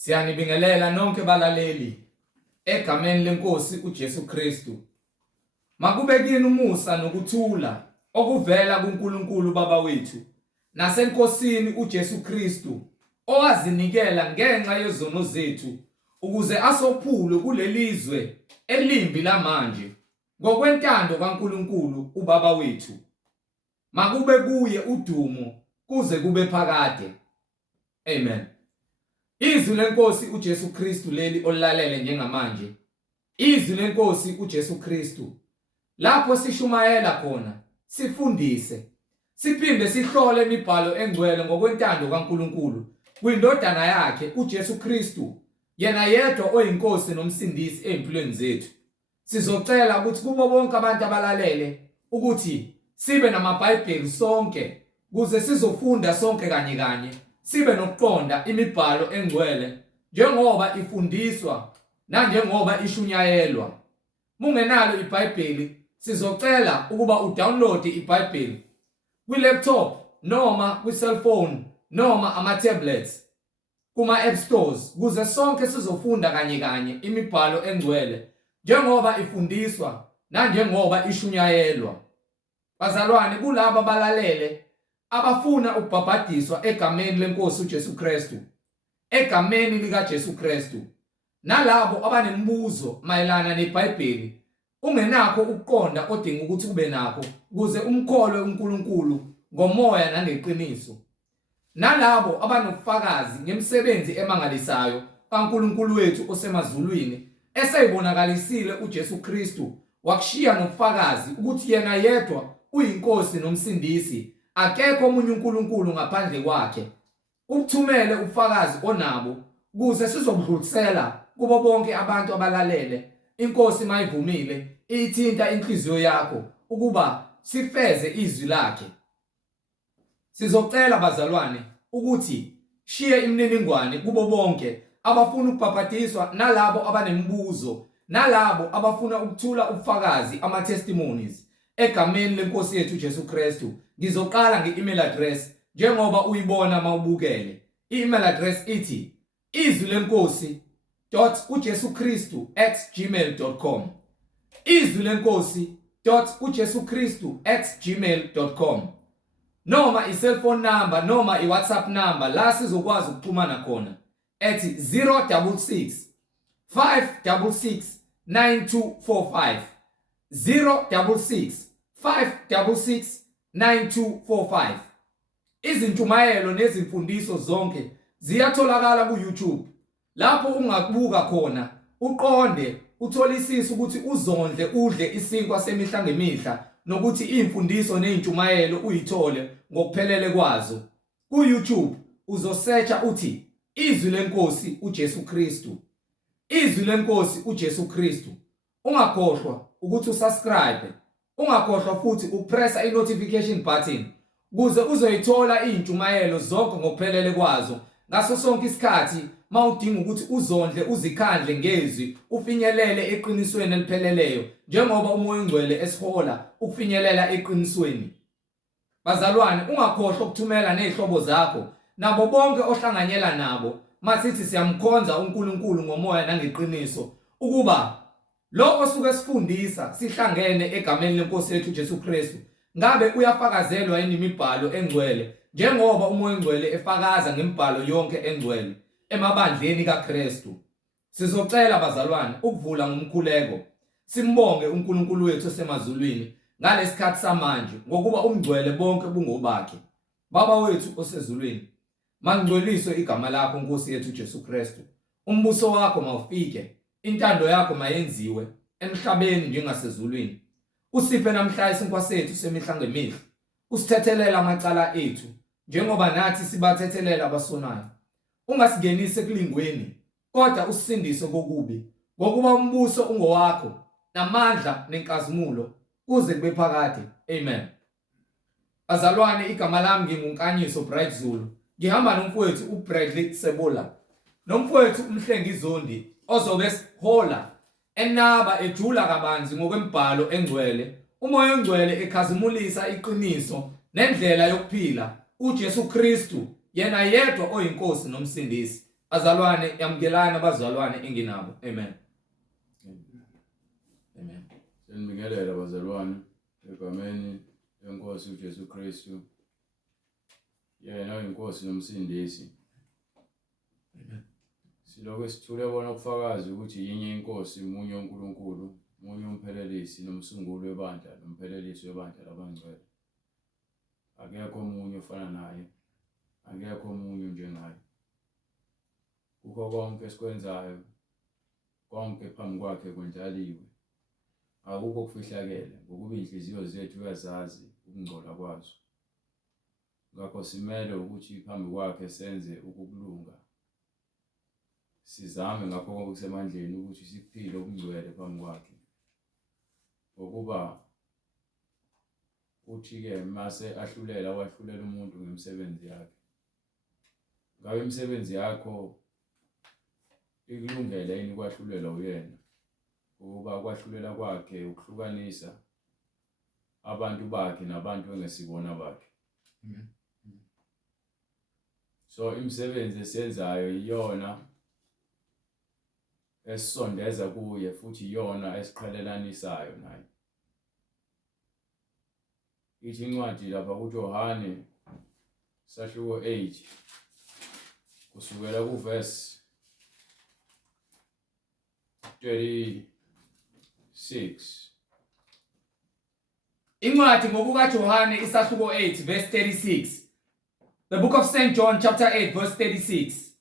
Siyanibingelela nonke balaleli egameni lenkosi uJesu Kristu. Makube kini umusa nokuthula okuvela kuNkulunkulu Baba wethu nasenkosini uJesu Kristu owazinikela ngenxa yezono zethu ukuze asophule kulelizwe elimbi lamanje ngokwentando kaNkulunkulu uBaba wethu. Makube kuye udumo kuze kube phakade. Amen. Izwi lenkosi uJesu Kristu leli olilalele njengamanje. Izwi lenkosi uJesu Kristu. Lapho sishumayela khona, sifundise, siphinde sihlole imibhalo engcwele ngokwentando kaNkulunkulu kwindodana yakhe uJesu Kristu, yena yedwa oyinkosi nomsindisi empilweni zethu. Sizocela ukuthi kubo bonke abantu abalalele ukuthi sibe namaBhayibheli sonke kuze sizofunda sonke kanye sibe nokuqonda imibhalo engcwele njengoba ifundiswa nanjengoba ishunyayelwa. Mungenalo iBhayibheli sizocela ukuba udownload iBhayibheli kwi-laptop noma kwi-cellphone noma ama-tablets kuma-app stores kuze sonke sizofunda kanye imibhalo engcwele njengoba ifundiswa nanjengoba ishunyayelwa. Bazalwane, kulabo balalele abafuna ukubhabhadiswa egameni lenkosi uJesu Kristu, egameni likaJesu Kristu, nalabo abanemibuzo mayelana neBhayibheli ungenakho ukuqonda odinga ukuthi ube nakho ukuze umkholwe uNkulunkulu ngomoya nangeqiniso, nalabo abanobufakazi ngemisebenzi emangalisayo kaNkulunkulu wethu osemazulwini eseyibonakalisile uJesu Kristu wakushiya nobufakazi ukuthi yena yedwa uyinkosi nomsindisi, akekho omunye uNkulunkulu ngaphandle kwakhe. Ukuthumele ubufakazi onabo kuze sizobudlulisela kubo bonke abantu abalalele. Inkosi mayivumile ithinta inhliziyo yakho ukuba sifeze izwi lakhe. Sizocela bazalwane ukuthi shiye imininingwane kubo bonke abafuna ukubhabhadiswa, nalabo abanemibuzo, nalabo abafuna ukuthula ubufakazi, ama-testimonies egameni lenkosi yethu uJesu Kristu. Ngizoqala nge-email address njengoba uyibona mawubukele. I-email address ithi izwilenkosi.ujesukristu@gmail.com, izwilenkosi.ujesukristu@gmail.com, noma i-cellphone number noma i-WhatsApp number la sizokwazi ukuxhumana khona ethi 066 566 9245, 066 566 9245. Izintshumayelo nezimfundiso zonke ziyatholakala ku-YouTube lapho ungakubuka khona uqonde utholisise ukuthi uzondle udle isinkwa semihla ngemihla nokuthi imfundiso nezintshumayelo uyithole ngokuphelele kwazo. Ku-YouTube uzosearcha uthi izwi lenkosi uJesu Kristu, izwi lenkosi uJesu Kristu. Ungakhohlwa ukuthi usubscribe, ungakhohlwa futhi upressa i-notification button kuze uzoyithola izintshumayelo zonke ngokuphelele kwazo ngaso sonke isikhathi. Mawudinga ukuthi uzondle uzikhandle ngezwi ufinyelele eqinisweni elipheleleyo njengoba umoya ongcwele esihola ukufinyelela eqinisweni. Bazalwane, ungakhohlwa ukuthumela nezihlobo zakho nabo bonke ohlanganyela nabo masithi siyamkhonza uNkulunkulu ngomoya nangeqiniso ukuba lo osuke sifundisa sihlangene egameni lenkosi yethu uJesu Kristu ngabe uyafakazelwa yini imibhalo engcwele njengoba umoya ongcwele efakaza ngemibhalo yonke engcwele emabandleni kaKristu. Sizocela bazalwane ukuvula ngomkhuleko simbonge uNkulunkulu wethu osemazulwini ngalesikhathi samanje ngokuba umngcwele bonke bungobakhe. Baba wethu osezulwini, mangcweliswe igama lakho Nkosi yethu uJesu Kristu. Umbuso wakho mawufike, intando yakho mayenziwe emhlabeni njengasezulwini. Usiphe namhla isinkwa sethu semihla ngemihla. Usithethelele amacala ethu njengoba nathi sibathethelela abasonayo. Ungasingenise kulingweni kodwa usindise kokubi, ngokuba umbuso ungowakho namandla nenkazimulo kuze kube phakade. Amen. Bazalwane, igama lami nginguYeqiniso Bright Zulu. Ngihamba nomfowethu uBradley Sebola nomfowethu uMhlengizondi ozobe sihola enaba ejula kabanzi ngokwemibhalo engcwele, umoya ongcwele ekhazimulisa iqiniso nendlela yokuphila uJesu Kristu, yena yedwa oyinkosi nomsindisi. Azalwane, yamukelani abazalwane enginabo. Amen. Amen. Senibingelela abazalwane egameni lenkosi uJesu Kristu. Yena uyinkosi nomsindisi. Amen. Silokho sithule bona ubufakazi ukuthi yinye inkosi, munye uNkulunkulu, munye umphelelisi nomsunguli webandla, nomphelelisi webandla labangcwele. Akekho omunye ofana naye, akekho omunye njengaye. Kukho konke esikwenzayo, konke phambi kwakhe kwendlaliwe. Akukho kufihlakele, ngokuba inhliziyo zethu uyazazi ukungcola kwazo. Ngakho simele ukuthi phambi kwakhe senze ukukulunga. Sizame ngakho konke kusemandleni ukuthi siphile okungcwele phambi kwakhe. Ngokuba uthi-ke mase wahlulela umuntu ngemisebenzi yakhe. Ngabe imisebenzi yakho ikulungele yini kwahlulela uyena? Ngoba kwahlulela kwakhe ukuhlukanisa abantu bakhe nabantu engesibona bakhe. So imisebenzi esiyenzayo iyona esisondeza kuye futhi iyona esiqhelelanisayo naye. Ithi incwadi lapha kuJohane sahluko 8 kusukela kuverse 36. Incwadi ngokukaJohane isahluko 8 verse 36. The book of St. John chapter 8 verse 36.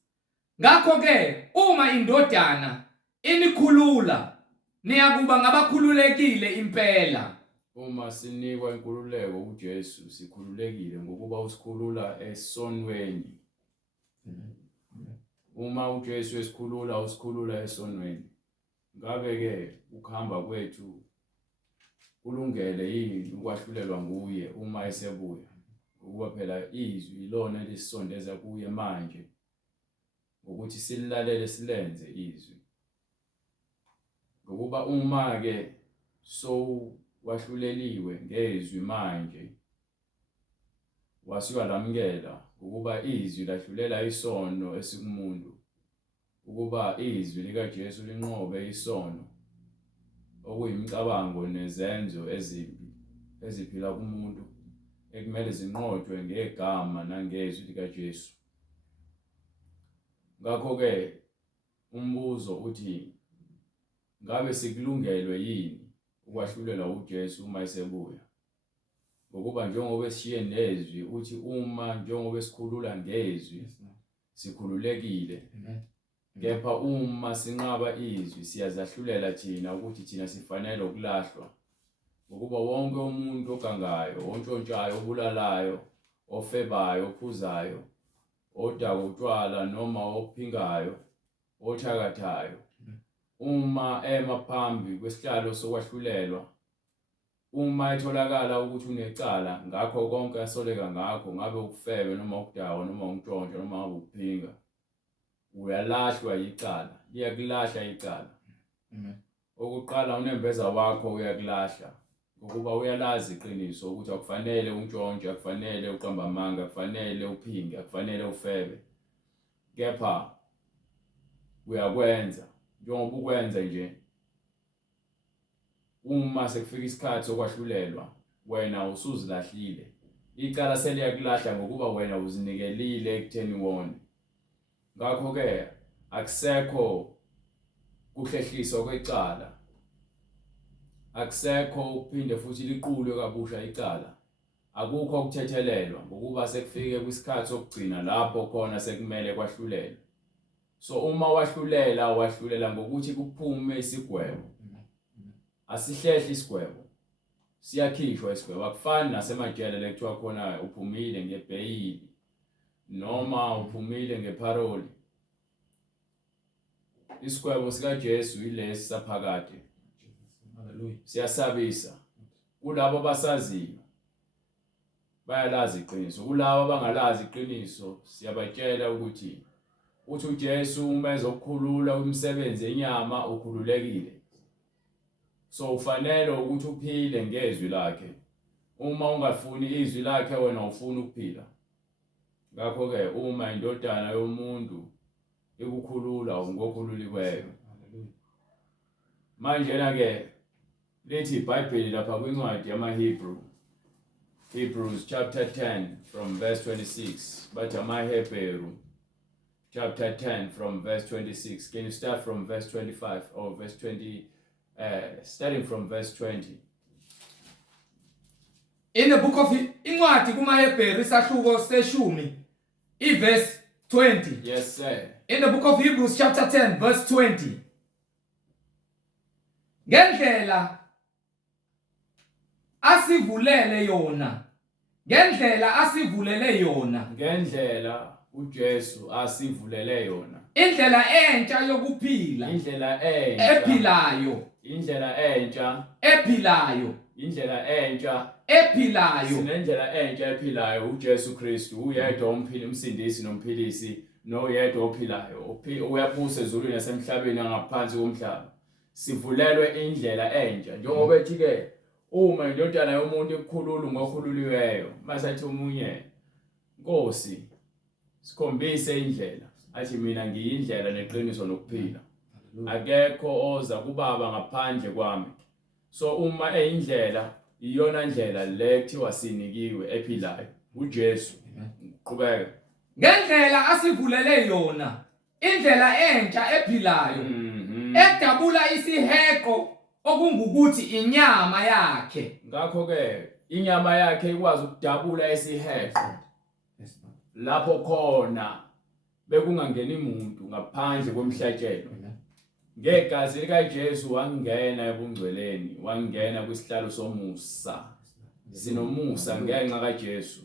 Ngakho-ke uma indodana inikhulula niyakuba ngabakhululekile impela. Uma sinikwa inkululeko uJesu sikhululekile ngokuba usikhulula esonweni. Uma uJesu esikhulula usikhulula esonweni. Ngabe-ke ukuhamba kwethu kulungele yini ukwahlulelwa nguye uma esebuya? Ukuba phela izwi ilona lisondeza kuye manje ukuthi sililalele silenze izwi. Ngokuba uma-ke wahluleliwe ngezwi manje wasiyalamukela ukuba izwi lahlulela isono esikumuntu, ukuba izwi likaJesu linqobe isono okuyimicabango nezenzo ezimbi eziphila kumuntu ekumele zinqotshwe ngegama nangezwi likaJesu. Ngakho-ke umbuzo uthi ngabe sikulungelwe yini ukwahlulela uJesu uma esebuya? Ngokuba njengoba esishiye nezwi uthi uma njengoba esikhulula ngezwi sikhululekile. Kepha uma sinqaba izwi siyazahlulela thina ukuthi thina sifanele ukulahlwa. Ngokuba wonke umuntu ogangayo, ontshontshayo, obulalayo, ofebayo, ophuzayo, odaka utshwala noma ophingayo, othakathayo, uma ema phambi kwesihlalo sokwahlulelwa, uma etholakala ukuthi unecala ngakho konke asoleka ngakho, ngabe ukufebe noma ukudakwa noma ukuntshontsha noma ngabe ukuphinga, uyalahlwa icala, liyakulahla icala. Okuqala unembeza wakho uyakulahla ngokuba uyalazi iqiniso ukuthi akufanele untshontshe, akufanele uqamba amanga, akufanele uphinge, akufanele ufebe. Kepha uyakwenza njengoba ukwenza nje. Uma sekufika isikhathi sokwahlulelwa wena usuzilahlile. Icala seliyakulahla ngokuba wena uzinikelile ekutheni wona. Ngakho-ke akusekho kuhlehliswa kwecala, akusekho ukuphinde futhi liqulwe kabusha icala, akukho ukuthethelelwa ngokuba sekufike kwisikhathi sokugcina lapho khona sekumele kwahlulelwe. So uma wahlulela ngokuthi kuphume isigwebo, asihlehli isigwebo, siyakhishwa isigwebo. Akufani nasemajele lekuthiwa khona uphumile ngebheyili noma uphumile ngeparoli. Isigwebo sikaJesu ilesi saphakade. Hallelujah. Siyasabisa kulabo abasaziyo, bayalazi iqiniso. Kulabo abangalazi iqiniso siyabatshela ukuthi uJesu uma ezokukhulula umsebenzi enyama ukhululekile. So ufanele ukuthi uphile ngezwi lakhe. Uma ungafuni izwi lakhe wena ufuna ukuphila. Ngakho-ke uma indodana yomuntu ekukhulula ngokhululiweyo. Manje ke lethi iBhayibheli lapha kwincwadi yamaHebrew, Hebrews chapter 10 from verse 26. But amaHebrew chapter 10 from verse 26. Can you start from verse 25 or verse 20? Starting from verse 20. In the book of incwadi kumaHebheru isahluko seshumi verse 20. Yes, sir. In the book of Hebrews chapter 10 verse 20. Ngendlela asivulele yona. Ngendlela asivulele yona. Ngendlela uJesu asivulele yona. Indlela entsha yokuphila. Indlela entsha ephilayo. Indlela entsha ephilayo. Indlela entsha ephilayo. Sinendlela entsha ephilayo uJesu Kristu uyedwa umsindisi nomphilisi noyedwa ophilayo uyabusa ezulwini nasemhlabeni ngaphansi komhlaba. Sivulelwe indlela entsha njengoba ethi ke uma indodana yomuntu ekukhulula ngokhululiweyo masathi umunye Nkosi sikhombise indlela athi mina ngiyindlela neqiniso nokuphila akekho oza kubaba ngaphandle kwami. So uma eyindlela iyona ndlela le kuthiwa sinikiwe ephilayo uJesu. Qhubeka. Ngendlela asivulele yona indlela entsha ephilayo edabula isiheko okungukuthi inyama yakhe. Ngakho ke inyama yakhe ikwazi ukudabula isiheko lapho khona bekungangeni umuntu ngaphandle komhlatshelo. Ngegazi likaJesu wangena ebungcweleni, wangena kwisihlalo somusa. Sinomusa ngenxa kaJesu.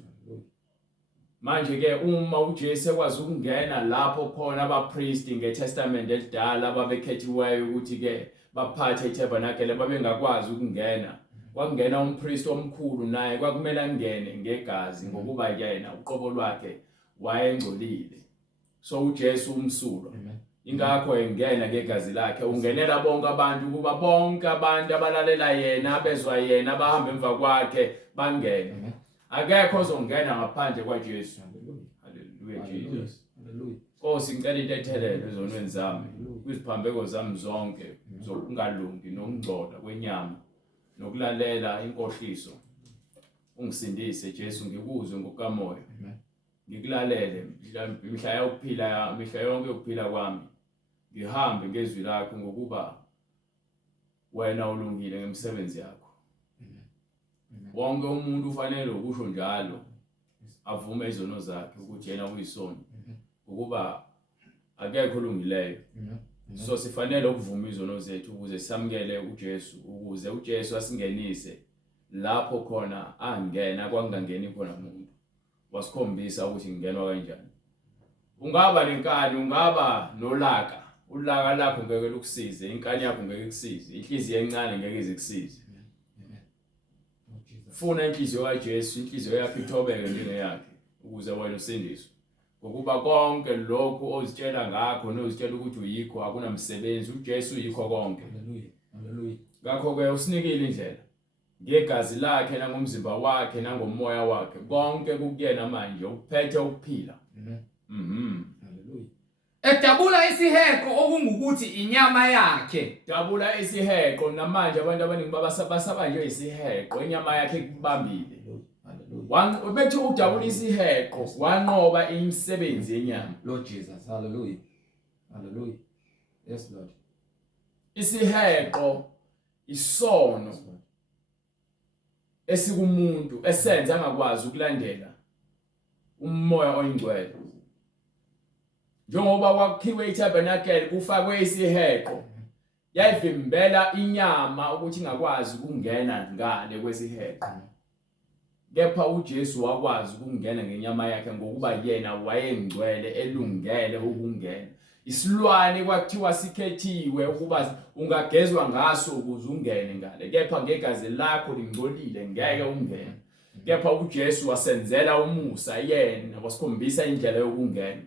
Manje ke uma uJesu ekwazi ukungena lapho khona abapriesti ngeTestament elidala ababekhethiweyo ukuthi ke baphathe iTabernacle babengakwazi ukungena. Kwakungena umpriest omkhulu naye kwakumele angene ngegazi ngokuba yena uqobo lwakhe wayengcolile. So uJesu umsulwa. Ingakho engena ngegazi lakhe ungenela bonke abantu kuba bonke abantu abalalela yena abezwa yena abahamba emva kwakhe bangene. Akekho ozongena ngaphandle kwaJesu. Hallelujah Jesus. Hallelujah. Nkosi ngicela into ethelele ezonweni zami kwiziphambeko zami zonke zokungalungi nokungcola kwenyama nokulalela inkohliso. Ungisindise Jesu ngikuzwe ngokamoya. Ngikulalele mhla yonke ukuphila kwami. Ngihambe ngezwi lakho ngokuba wena ulungile ngemsebenzi yakho. Wonke umuntu ufanele ukusho njalo avume izono zakhe ukuthi yena uyisoni ukuba akekho olungileyo. So sifanele ukuvuma izono zethu ukuze samukele uJesu ukuze uJesu asingenise lapho khona angena kwangangeni khona umuntu. Wasikhombisa ukuthi ngingenwa kanjani. Ungaba nenkani, ungaba nolaka. Ulaka lakho ngeke lukusize, inkani yakho ngeke ikusize, inhliziyo encane ngeke izikusize. Funa inhliziyo kaJesu, inhliziyo yakhe ithobeke njengeyakhe ukuze wena usindiswe. Ngokuba konke lokho ozitshela ngakho nozitshela ukuthi uyikho akunamsebenzi, uJesu yikho konke. Hallelujah. Hallelujah. Ngakho ke usinikile indlela. Ngegazi lakhe nangomzimba wakhe nangomoya wakhe konke kukuyena manje uphethe ukuphila. Hallelujah. Edabula isiheko okungukuthi inyama yakhe. Dabula isiheko namanje abantu abaningi basabanjwe isiheko inyama yakhe kubambile. Hallelujah. Bethi udabula isiheko wanqoba imisebenzi yenyama. Lord Jesus. Hallelujah. Hallelujah. Yes Lord. Isiheko isono esikumuntu esenza angakwazi ukulandela umoya oyingcwele. Njengoba kwakhiwe iTabernacle kufakwe isiheko yayivimbela inyama ukuthi ingakwazi ukungena ngale kwesiheko. Kepha uJesu wakwazi ukungena ngenyama yakhe ngokuba yena wayengcwele elungele ukungena. Isilwane kwakuthiwa sikhethiwe ukuba ungagezwa ngaso ukuze ungene ngale. Kepha ngegazi lakho lingcolile ngeke ungene. Kepha uJesu wasenzela umusa yena wasikhombisa indlela yokungena.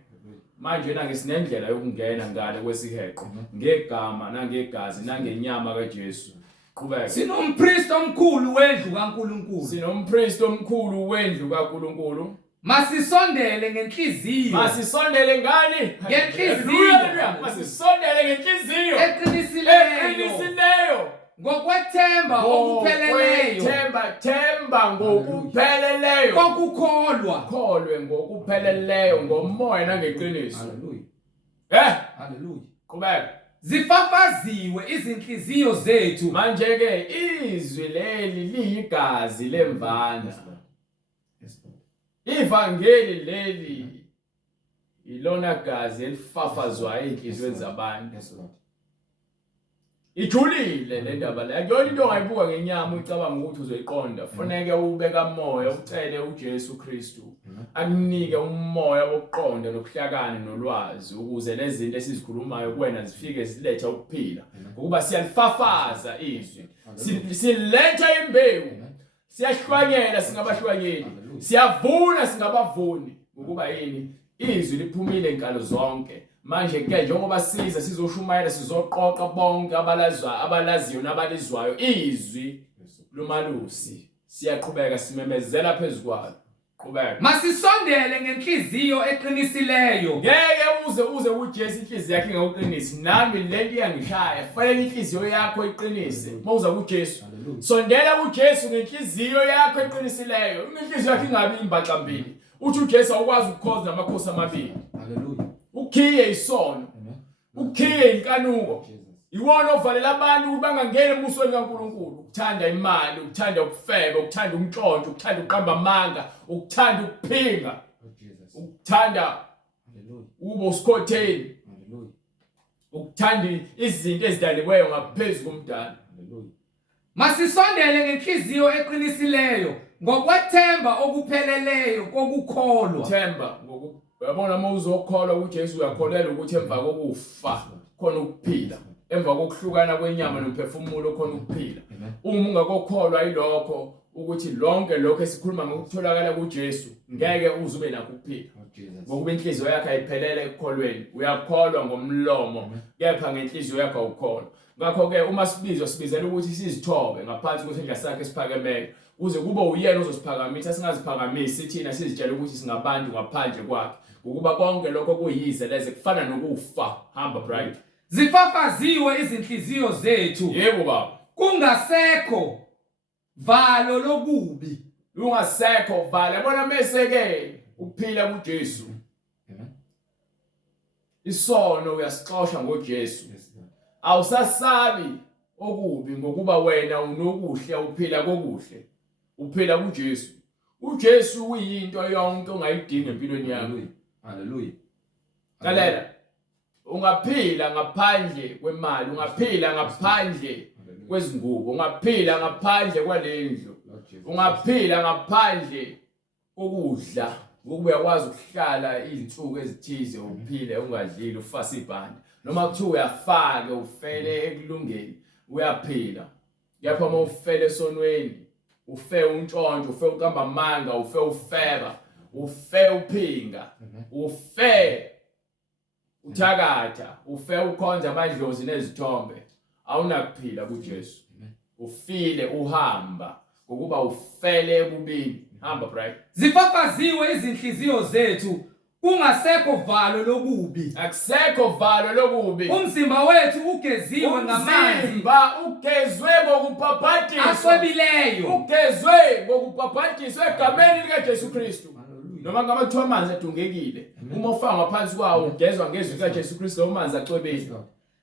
Manje na ngesinendlela yokungena ngale kwesiheko ngegama nangegazi nangenyama kaJesu. Qhubeka. Sinompriest omkhulu wendlu kaNkulunkulu. Sinompriest omkhulu wendlu kaNkulunkulu. Masisondele ngenhliziyo. Masisondele ngani? Ngenhliziyo. Masisondele ngenhliziyo Eqinisileyo. Ngokwethemba okupheleleyo. Themba ngokupheleleyo. Kokukholwa. Kholwe ngokupheleleyo ngomoya nangeqiniso. Hallelujah. Hallelujah. Qhubeka. Zifafaziwe izinhliziyo zethu. Manje ke izwi leli liyigazi lemvana. Ivangeli leli ilona gazi elifafazwa ezinhliziyweni zabantu. Ijulile le ndaba le. Akuyona into ongayibuka ngenyama ucabanga ukuthi uzoyiqonda. Kufanele ubeka moya ucele uJesu Kristu akunike umoya wokuqonda nokuhlakana nolwazi ukuze lezi zinto esizikhulumayo kuwena zifike zilethe ukuphila. Ukuba siyalifafaza izwi. Siletha imbewu. Siyahlwanyela singabahlwanyeli. Siyavuna singabavuni. Ukuba yini? Izwi liphumile inkalo zonke. Manje ke njengoba siza sizoshumayela sizoqoqa bonke abalaziyo nabalizwayo izwi lomalusi. Siyaqhubeka simemezela phezukwayo. Qhubeka. Masisondele ngenhliziyo eqinisileyo. Ngeke uze uJesu inhliziyo yakhe ngawuqinisi. Nami lento iyangishaya. Fanele inhliziyo yakho iqinise. Mawuza kuJesu. Sondela kuJesu ngenhliziyo yakho eqinisileyo. Inhliziyo yakhe ingabi imbaxambili. Uthi uJesu awukwazi ukukhoza namakhosi amabili. Hallelujah. Ukhiye isono. Ukhiye inkanuko. Iwona ovalela abantu ukuthi bangangena emusweni kaNkulunkulu. Ukuthanda imali, ukuthanda ukufeba, ukuthanda umntshontsho, ukuthanda uqamba amanga, ukuthanda ukuphinga. Ukuthanda ubo usikhotheni. Ukuthanda izinto ezidaliweyo ngaphezulu komdala. Masisondele ngenhliziyo eqinisileyo ngokwethemba okupheleleyo kokukholwa. Themba uyabona uma uzokholwa uJesu uyakholelwa ukuthi emva kokufa khona ukuphila. Emva kokuhlukana kwenyama nomphefumulo khona ukuphila. Uma ungakokholwa ilokho ukuthi lonke lokho esikhuluma ngokutholakala kuJesu ngeke uzube nakho ukuphila. Ngokuba inhliziyo yakho ayiphelele ekukholweni. Uyakholwa ngomlomo kepha ngenhliziyo yakho awukholwa. Ngakho ke uma sibizela ukuthi sizithobe ngaphansi kwesandla sakhe esiphakemeyo kuze kube uyena ozosiphakamisa singaziphakamisi thina sizitshela ukuthi singabantu ngaphandle kwakhe. Ukuba konke lokho kuyize leze kufana nokufa. Hamba bright. Zifafaziwe izinhliziyo zethu. Yebo baba. Kungasekho valo lokubi. Lungasekho valo. Yabona meseke ukuphila kuJesu. Isono uyasixosha ngoJesu. Awusasabi okubi ngokuba wena unokuhle uphila kokuhle. Uphila kuJesu. uJesu uyinto yonke ongayidinga empilweni yakho. Hallelujah. Lalela. Ungaphila ngaphandle kwemali, ungaphila ngaphandle kwezingubo, ungaphila ngaphandle kwalendlu. Ungaphila ngaphandle kokudla. Ukuba uyakwazi ukuhlala izinsuku ezithize uphile ungadlile ufase ibhanda. Noma kuthiwa uyafake ufele ekulungeni uyaphila. Yapha uma ufele esonweni, ufe untshontsho, ufe uqamba amanga, ufe ufeba, ufe uphinga, ufe uthakatha, ufe ukhonza amadlozi nezithombe, awunakuphila kuJesu. Ufile uhamba ngokuba ufele ebubini. Hamba bright. Zifafaziwe izinhliziyo zethu kungasekho valo lokubi. Akusekho valo lokubi. Umzimba wethu ugeziwe ngamanzi. Umzimba ugezwe ngokupaphathisa. Aswebileyo. Ugezwe ngokupaphathisa egameni likaJesu Kristu. Noma ngabe kuthiwa amanzi adungekile. Uma ufanga ngaphansi kwawo ugezwa ngezwi likaJesu Kristu amanzi acwebile.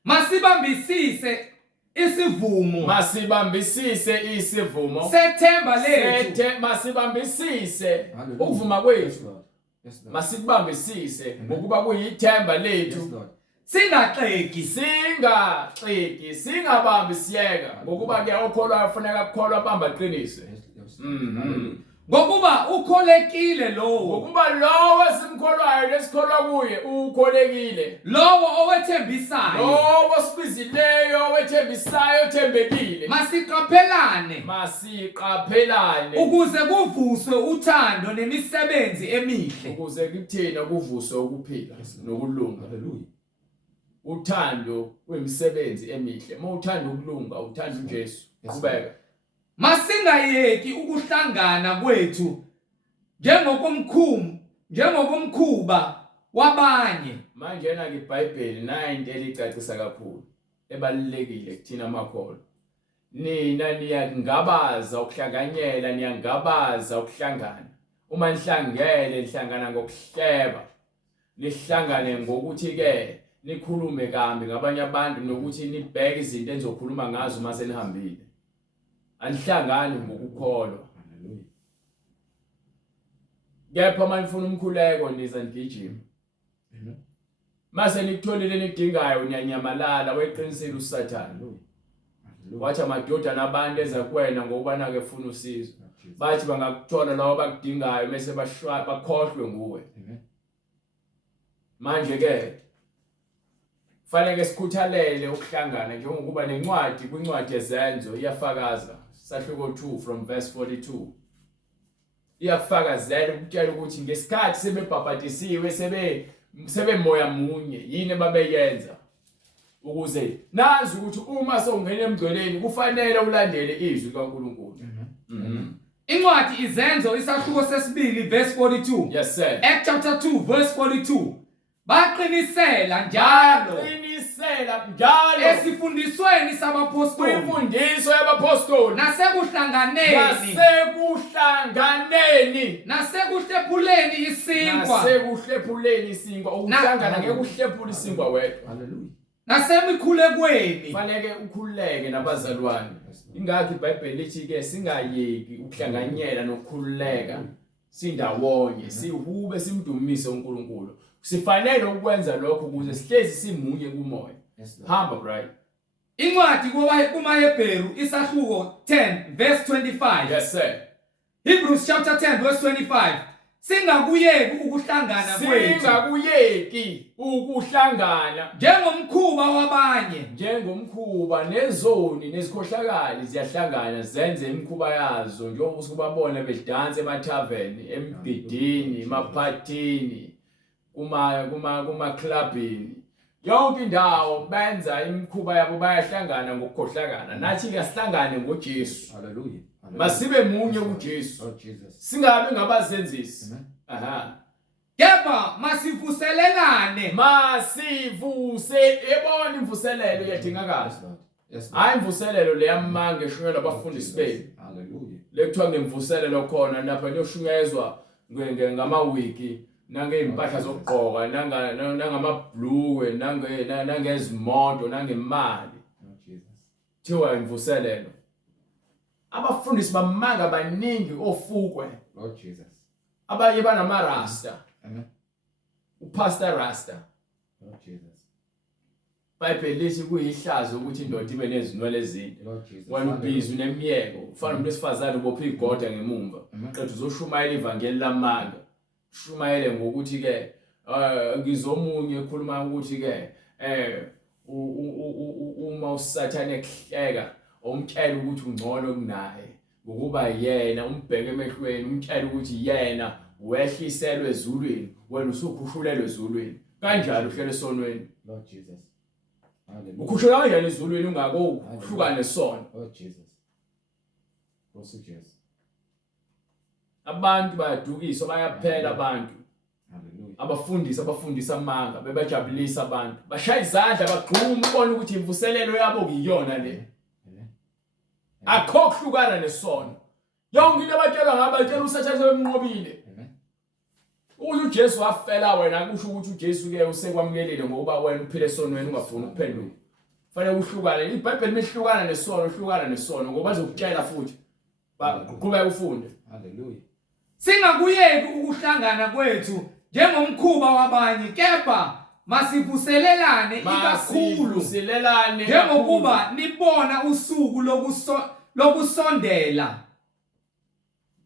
Masibambisise isivumo. Masibambisise isivumo. Sethemba lethu. Masibambisise ukuvuma kwethu. Masibambisise ngokuba kuyithemba lethu. Singaxeki, singabambi siyeka ngokuba ke okholwa ufuneka ukholwa bamba qinise. Ngokuba ukholekile lowo. Ngokuba lowo esimkholwayo lesikholwa kuye ukholekile. Lowo owethembisayo. Lowo sibizileyo owethembisayo othembekile. Masiqaphelane. Ukuze kuvuswe uthando nemisebenzi emihle. Ukuze kuthina kuvuswe ukuphila nokulunga. Hallelujah. Uthando wemisebenzi emihle. Uma uthanda ukulunga, uthanda uJesu. Qhubeka. Masingayeki ukuhlangana kwethu njengokomkhumu njengokumkhuba wabanye. Manje na iBhayibheli nayo into elicacisa kakhulu ebalulekile kuthina amakholwa. Nina niyangabaza ukuhlanganyela, niyangabaza ukuhlangana. Uma nihlangene nihlangana ngokuhleba, nihlangane ngokuthi ke nikhulume kambi ngabanye abantu nokuthi nibheke izinto enizokhuluma ngazo mase nihambile. Anihlangani ngokukholwa. Kepha manifuna umkhuleko niza nigijima. Mase nikutholile nidingayo niyanyamalala weqinisile uSathane. Wathi amadoda nabantu eza kuwena ngokuba nake ufuna usizo. Bathi bangakuthola lawo bakudingayo bese bakhohlwe nguwe. Manje ke fanele sikhuthalele ukuhlangana njengokuba nencwadi kwincwadi yezenzo iyafakaza sahluko 2 from verse 42. Iyafakazela ukutshela ukuthi ngesikhathi sebebhabhatisiwe sebemoya munye yini babeyenza ukuze nazi ukuthi uma sowungena emgcweleni kufanele ulandele izwi likaNkulunkulu. Incwadi izenzo isahluko sesibili verse 42. Yes sir. Acts chapter 2 verse 42. Baqinisela njalo esifundisweni sabapostoli, imfundiso yabapostoli, nasekuhlanganeni, nasekuhlephuleni isinkwa, ukuhlangana ngeke uhlephule isinkwa wedwa. Hallelujah. Nasemikhulekweni, fanele ukhuleke nabazalwane. Ingakho iBhayibheli lithi ke singayeki ukuhlanganyela nokukhuleka sindawonye, sihube simdumise uNkulunkulu. Sifanele ukwenza lokho ukuze sihlezi simunye kumoya. Hamba right. Incwadi kumaHebheru isahluko 10 verse 25. Yes sir. Hebrews chapter 10 verse 25. Singakuyeki ukuhlangana kwethu. Singakuyeki ukuhlangana njengomkhuba wabanye. Njengomkhuba nezoni nezikhohlakali ziyahlangana zenze imikhuba yazo njengoba usukubabona bedanse emathaveni, emgidini, emaphathini, kuma clubini. Yonke indawo benza imikhuba yabo bayahlangana ngokukhohlakana. Nathi ke sihlangane ngoJesu. Hallelujah. Masibe munye uJesu. Singabe ngabazenzisi. Aha. Kepha masivuselelane. Ebona imvuselelo yadingakala. Hayi imvuselelo leyamanga eshuyela abafundisi bethu. Hallelujah. Lekuthiwa ngemvuselelo khona lapha niyoshunyezwa ngamawiki. Nangeimpahla zokugqoka nangamabhluwe nangezimoto nangemali. Thiwa imvuselelo. Abafundisi bamanga baningi ofukwe. Lord Jesus. Abanye banamarasta. Amen. Upastor Rasta. Lord Jesus. Bible lithi kuyihlazo ukuthi indoda ibe nezinwele ezinde. Lord Jesus. Wena ubizwe nemiyeko. Ufana umuntu wesifazane ubopha igoda ngemumva. Qedwe uzoshumayela ivangeli lamanga. Shumayele ngokuthi ke ngizomunye ekhuluma ukuthi ke uma uSathane ehleka umtshela ukuthi ungcono kunaye ngokuba yena umbheke emehlweni umtshela ukuthi yena wehliselwe ezulwini wena usukhushulelwe ezulwini kanjalo uhlele esonweni. Lord Jesus. Hallelujah. Ukhushula kanjani ezulwini ungakohlukana nesono. Lord Jesus. Prosi Jesus. Abantu bayadukiswa bayaphela abantu. Hallelujah. Abafundisa amanga bebajabulisa abantu. Bashaya izandla bagquma ubona ukuthi imvuselelo yabo kuyiyona le. Akho kuhlukana nesono. Yonke into abatshelwa ngabatshela uSathane sebemnqobile. uJesu wafela wena akusho ukuthi uJesu ke usekwamukelile ngoba wena uphile esonweni ungafuni ukuphenduka. Fanele uhlukane. iBhayibheli mehlukana nesono ngoba bazokutshela futhi. Qhubeka ufunde. Hallelujah. Singakuyeki ukuhlangana kwethu njengomkhuba wabanye kepha masivuselelane ikakhulu njengokuba nibona usuku lokusondela.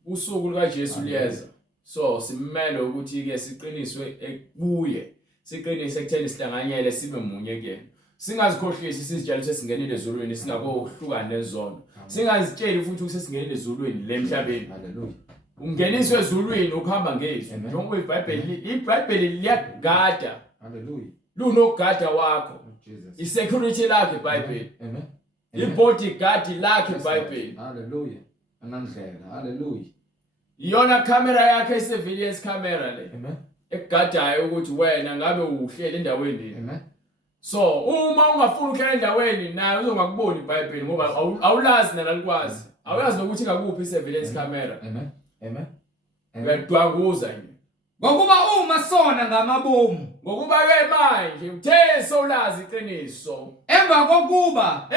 Usuku likaJesu liyeza. So simele ukuthi ke siqiniswe kuye. Siqinise ekutheni sihlanganyele sibe munye kuyena. Singazikhohlisi sizitshela sesingenile ezulwini singakohlukana nezono. Singazitsheli futhi ukuthi sesingenile ezulwini lemhlabeni. Hallelujah. Ungeniswe ezulwini ukuhamba ngezwi. Njengoba iBhayibheli liyagada. Hallelujah. Lunogada wakho. Jesus. Isecurity lakhe iBhayibheli. Amen. Ibodyguard lakhe iBhayibheli. Hallelujah. Anandlela. Hallelujah. iyona camera yakhe surveillance camera le Amen. ekugadayo ukuthi wena ngabe uhlele endaweni. Amen. So uma ungafuna ukuhlala endaweni naye uzongakuboni iBhayibheli ngoba awulazi nalikwazi. Awuyazi nokuthi ngakuphi isurveillance camera. Amen. Amen. Uyadwakuza nje. Ngokuba uma sona ngamabomu, Ngokuba ke manje uthe solazi iqiniso. emva kokuba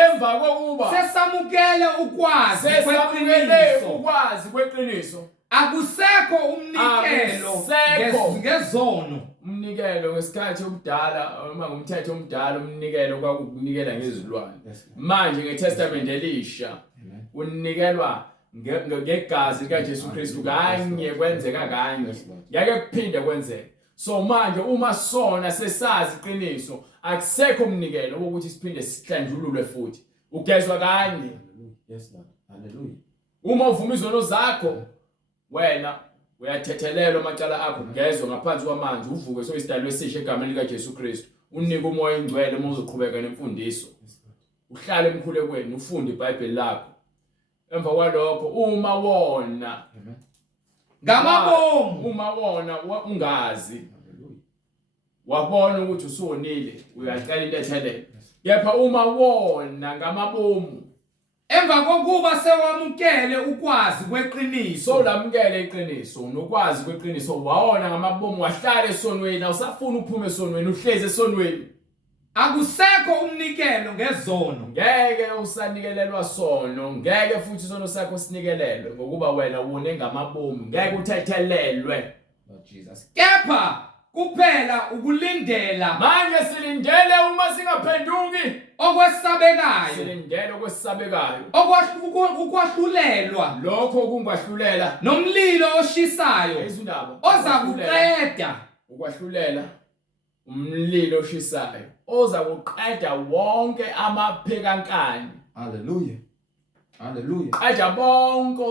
sesamukele ukwazi kweqiniso, ukwazi kweqiniso. akusekho umnikelo ngezono. Umnikelo ngesikhathi omdala uma ngumthetho omdala umnikelo kwakukunikela ngezilwane. Manje ngeTestament elisha unikelwa ngegazi likaJesu Kristu kanye kwenzeka kanye. Yake kuphinde kwenzeke. So manje uma sona sesazi iqiniso akusekho umnikelo ukuthi siphinde sihlanjululwe futhi. Ugezwa kanye. Yes Lord. Hallelujah. Uma uvuma izono zakho wena uyathethelelwa amacala akho ugezwe ngaphansi kwamanzi uvuke soyisidalwe esisha egameni likaJesu Kristu. Unike umoya ingcwele uma uzoqhubeka nemfundiso. Uhlale emkhulekweni ufunde iBhayibheli lakho. Emva kwalokho uma wona ngamabomu, uma wona ungazi wabona ukuthi usonile uyaqala intethelelo. Kepha uma wona ngamabomu emva kokuba sewamukele ukwazi kweqiniso, so lamukele iqiniso nokwazi kweqiniso wawona ngamabomu wahlala esonweni awusafuna uphume esonweni uhleze esonweni. akusekho umnikelo ngezono. Ngeke usanikelelwa sono, ngeke futhi isono sakho sinikelelwe ngokuba wena wone ngamabomu, ngeke uthethelelwe. Lord Jesus. Kepha kuphela ukulindela Manje silindele uma singaphenduki okwesabekayo, silindele okwesabekayo, ukwahlulelwa lokho kungahlulela nomlilo oshisayo izindaba oza kuqeda, ukwahlulela umlilo oshisayo oza kuqeda wonke amaphekankani. Hallelujah. Hallelujah. Qeda bonke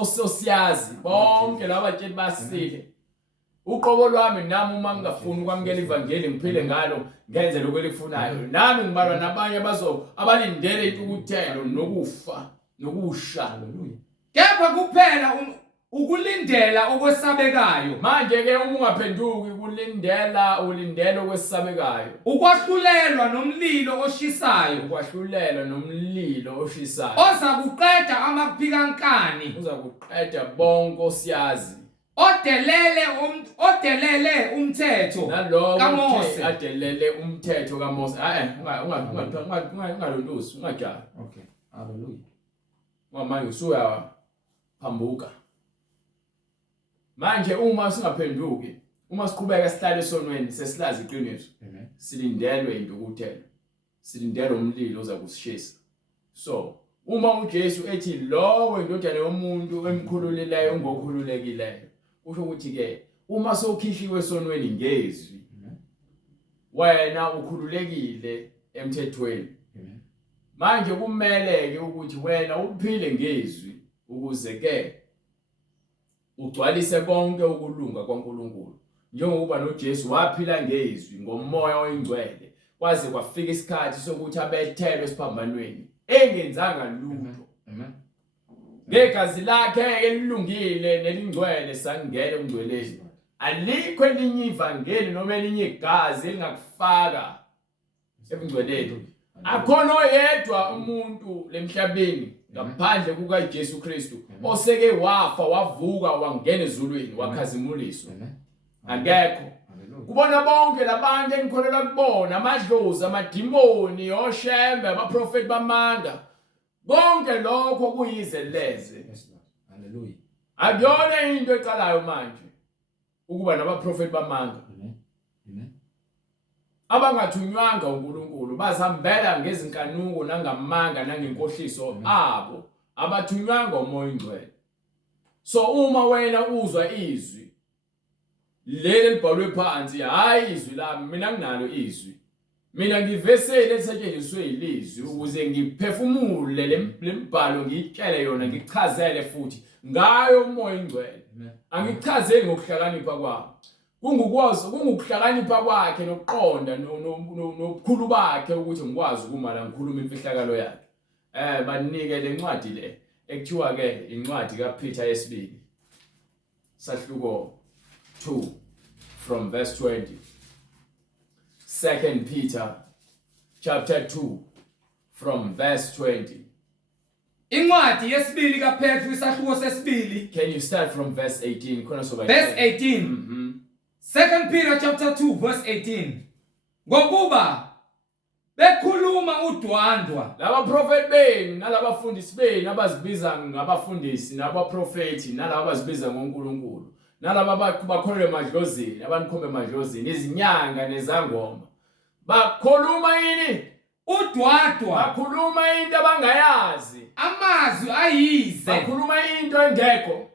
ososiyazi bonke laba batsheli basile. Uqobo lwami nami uma ngingafuni ukwamukela ivangeli ngiphile ngalo ngenze lokho elifunayo. Nami ngibalwa nabanye abalindele intukuthelo nokufa nokusha. Hallelujah. Kepha kuphela ukulindela okwesabekayo. Manje ke uma ungaphenduki ulindela okwesabekayo. Ukwahlulelwa nomlilo oshisayo. Ukwahlulela nomlilo oshisayo. Oza kuqeda amaphikankani. Uza kuqeda bonke osiyazi. Odelele umthetho kaMose. Adelele umthetho kaMose. Ungalontusi, ungajala. Okay. Hallelujah. Manje usuya phambuka. Manje uma singaphenduki, uma siqhubeka sihlale esonweni sesilazi iqiniso. Amen. Silindelwe intukuthelo. Silindelwe umlilo oza kusishisa. So, uma uJesu ethi lo wendodana yomuntu emkhululileyo ungokhululekileyo, usho ukuthi ke uma sowukhishiwe esonweni ngezwi, wena ukhululekile emthethweni. Manje kumele ke ukuthi wena uphile ngezwi ukuze ke ugcwalise konke ukulunga kwaNkulunkulu. Njengoba noJesu waphila ngezwi ngomoya oyingcwele kwaze kwafika isikhathi sokuthi abethelwe esiphambanweni engenzanga lutho. Amen. Ngegazi lakhe elilungile nelingcwele sangena ungcweleni. Alikho elinye ivangeli noma elinye igazi elingakufaka ebungcweleni. Akhona oyedwa umuntu lemhlabeni ngaphandle kukaJesu Kristu oseke wafa wavuka wangena ezulwini wakhazimuliswa. Angekho. Kubona bonke labantu enikholelwa kubona amadlozi amadimoni oshembe abaprofeti bamanga bonke lokho kuyizeleze. Hallelujah. Akuyona into eqalayo manje ukuba nabaprofeti bamanga. Amen. Abangathunywanga uNkulunkulu bazihambela ngezinkanuko nangamanga nangenkohliso abo abathunywanga umoya ingcwele. So uma wena uzwa izwi leli libhalwe phansi hayi izwi lami mina nginalo izwi, mina ngivesele elisetshenziswe ilizwi ukuze ngiphefumule lembhalo ngiyitshele yona ngichazele futhi ngayo umoya ingcwele. Angichazeli ngokuhlakanipha kwami. Kungukuhlakanipha kwakhe nokuqonda nobukhulu bakhe ukuthi ngikwazi ukuma la ngikhuluma imfihlakalo yakhe. Banike lencwadi le ekuthiwa ke incwadi kaPeter yesibili sahluko 2 from verse 20. 2 Peter chapter 2 from verse 20. Incwadi yesibili kaPetru isahluko sesibili. Can you start from verse 18? Verse 18. 2 Peter chapter 2 verse 18. Ngokuba bekhuluma udwandwa laba prophet benu nalabafundisi benu abazibiza ngabafundisi nabaprofeti nalaba abazibiza ngoNkulunkulu nalaba bakholwe emadlozini abanikhombe emadlozini izinyanga nezangoma bakhuluma yini udwadwa bakhuluma into abangayazi amazwi ayize bakhuluma into engekho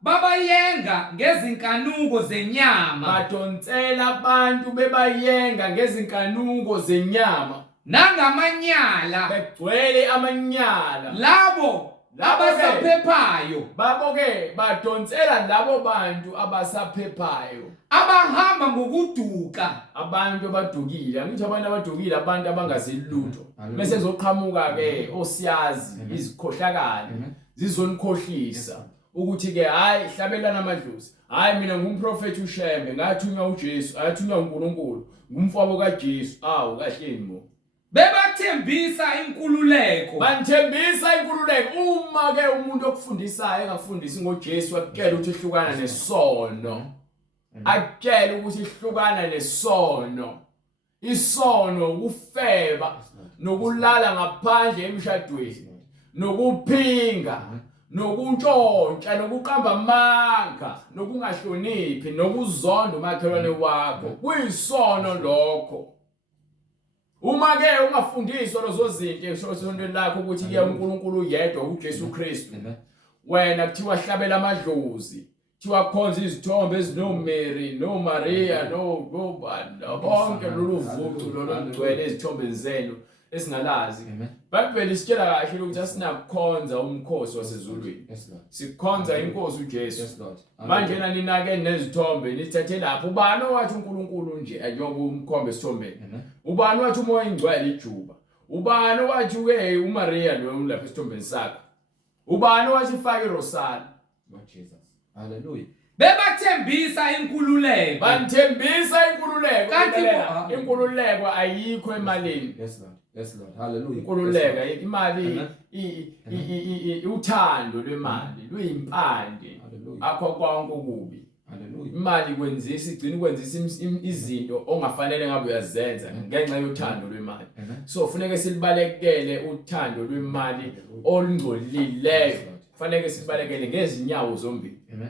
babayenga ngezinkanuko zenyama badonsela abantu bebayenga ngezinkanuko zenyama nangamanyala begcwele amanyala labo abasaphephayo babo-ke badonsela labo bantu abasaphephayo abahamba ngokuduka abantu abadukile angithi abantu abadukile abantu abangazilutho bese kuzoqhamuka-ke osiyazi izikhohlakali zizonikhohlisa ukuthi-ke hayi hlabelana amadlozi hayi mina ngumprofethi uShembe ngathunywa uJesu ayathunywa uNkulunkulu ngumfowabo kaJesu kahleni mo bebathembisa inkululeko banithembisa inkululeko uma-ke umuntu okufundisayo engakufundisi ngoJesu akutshela ukuthi ihlukana nesono akutshela ukuthi ihlukana nesono isono ukufeba nokulala ngaphandle emshadweni nokuphinga nokuntshontsha nokuqamba amanga nokungahloniphi nokuzonda umakhelwane wakho kuyisono lokho uma ke ungafundiswa lezo zinto esontweni lakho ukuthi ke uNkulunkulu yedwa uJesu Kristu wena kuthiwa hlabela amadlozi kuthiwa khonza izithombe ezinomary no Maria no bonke lolu vucu lolugcwele ezithombeni zenu esingalazi Bible isitshela kahle ukuthi asinakukhonza umkhosi wasezulwini sikhonza inkosi uJesu manje ninake nezithombe nithathe lapho ubani owathi uNkulunkulu nje njengoba umkhombe esithombeni ubani wathi umoya ingcwele ijuba ubani wathi ke uMaria lo lapha esithombeni sakho ubani wathi fake irosari Jesus haleluya bebathembisa inkululeko banthembisa inkululeko kanti inkululeko ayikho emalini Yes Lord hallelujah inkululeko imali uthando lwemali luyimpande akho konke okubi haleluya imali kwenzisa igcina kwenzisa izinto ongafanele ngabe uyazenza ngenxa yothando lwemali so kufanele silibalekele uthando lwemali olungcolileyo kufanele sibalekele ngezinyawo zombili amen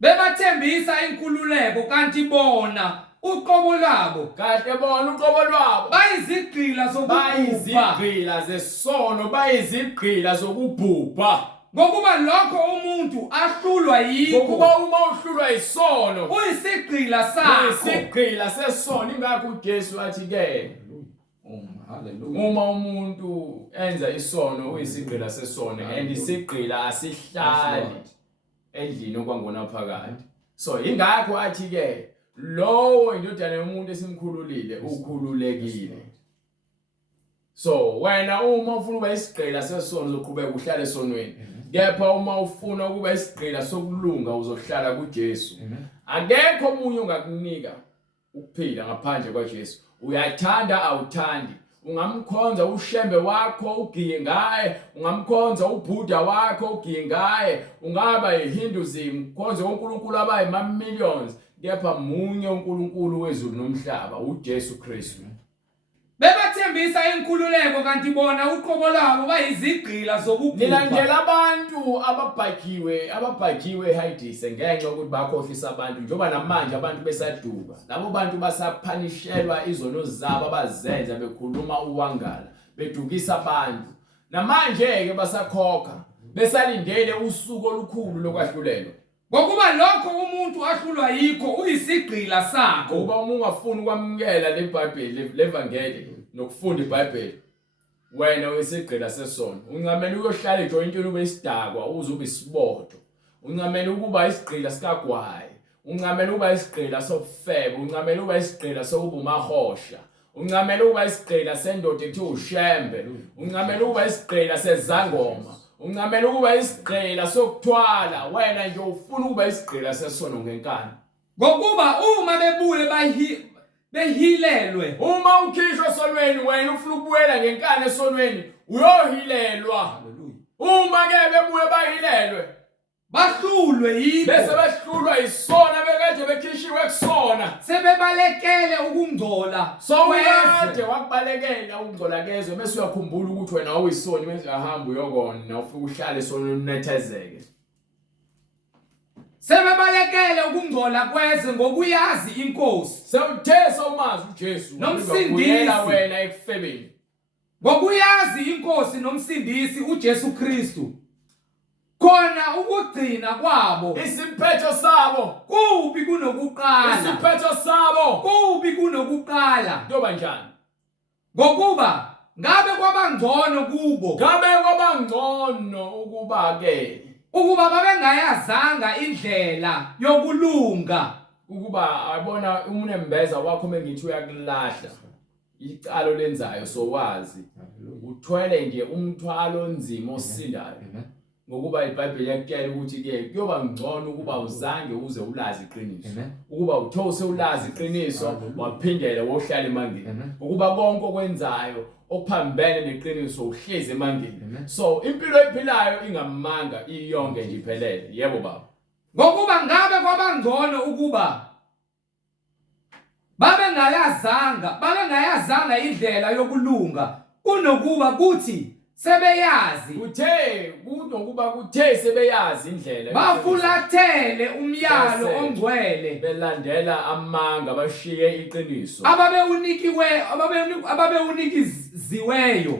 bebathembisa inkululeko kanti bona uqobo lwabo kahle bona uqobo lwabo bayizigqila zokubhubha bayizigqila zesono bayizigqila zokubhubha ngokuba lokho umuntu ahlulwa yikho ngokuba uma uhlulwa isono uyisigqila sakho uyisigqila sesono ingakho uJesu wathi ke haleluya uma umuntu enza isono uyisigqila sesono and isigqila asihlali endlini okwangona phakathi so ingakho athi ke lowo indodana yomuntu esimkhululile ukhululekile so wena uma ufuna ukuba isigqila sesono uzoqhubeka uhlale esonweni kepha uma ufuna ukuba isigqila sokulunga uzohlala kuJesu akekho omunye ongakunika ukuphila ngaphandle kwaJesu uyathanda awuthandi ungamkhonza uShembe wakho ugiye ngaye ungamkhonza uBuddha wakho ugiye ngaye ungaba yiHinduism khonza uNkulunkulu abayi millions kepha munye uNkulunkulu wezulu nomhlaba uJesu Kristu bebathembisa inkululeko kanti bona uqobo lwabo bayizigqila zokubhubha nilandela abantu ababhajiwe hayidise ngenxa ukuthi bakhohlisa abantu njoba namanje abantu besaduka labo bantu basaphanishelwa izono zabo abazenza bekhuluma uwangala bedukisa abantu namanje ke basakhokha besalindele usuku olukhulu lokwahlulelwa ngokuba lokho umuntu ahlulwa yikho uyisigqila sakho ngoba uma ungafuni ukwamukela leBhayibheli levangeli nokufunda iBhayibheli wena wesigqila sesono uncamela uyohlala ejointini ube isidakwa uzobe isibodo uncamela ukuba isigqila sikagwayi uncamela ukuba isigqila sokufeba uncamela ukuba isigqila sokuba umahosha uncamela ukuba isigqila sendoda ethiwa ushembe, uncamela ukuba isigqila sezangoma, uncamela ukuba isigqila sokuthwala, wena nje ufuna ukuba isigqila sesono ngenkani. Ngokuba uma bebuye behilelwe, uma ukhishwa esonweni wena ufuna ukubuyela ngenkani esonweni uyohilelwa. Uma ke bebuye bahilelwe bahlulwe yikho, bese bahlulwa isona bekade bekhishiwe kusona, sebebalekele ukungcola. sowukade wakubalekela ukungcola kezwe bese uyakhumbula ukuthi wena wawuyisoni bese ahamba uyokona ufika uhlale esonweni unethezeke. Sebebalekele ukungcola kwezwe ngokuyazi inkosi, sewuthe somazi uJesu nomsindisi wena ekufebeni, ngokuyazi inkosi nomsindisi uJesu Kristu, khona ukugcina kwabo isiphetho sabo kubi kunokuqala, isiphetho sabo kubi kunokuqala. ntoba njani? Ngokuba ngabe kwabangcono kubo, Ngabe kwabangcono ukuba-ke ukuba babengayazanga indlela yokulunga, ukuba abona umnembeza wakho mengithi uyakulahla icalo lenzayo sowazi uthwele nje umthwalo onzima osindayo, ngokuba iBhayibheli yakutshela ukuthi ke kuyoba ngcono ukuba uzange uze ulazi iqiniso, ukuba uthose ulazi iqiniso waphindela wohlala emangeni, ukuba konke okwenzayo okuphambene neqiniso uhlezi emangeni. So impilo ephilayo ingamanga iyonke nje iphelele. Yebo baba. ngokuba ngabe kwabangcono ukuba babengayazanga indlela yokulunga kunokuba kuthi sebeyazi, kunokuba kuthe sebeyazi indlela bafulathele umyalo ongcwele, belandela amanga bashiye iqiniso ababewunikiziweyo,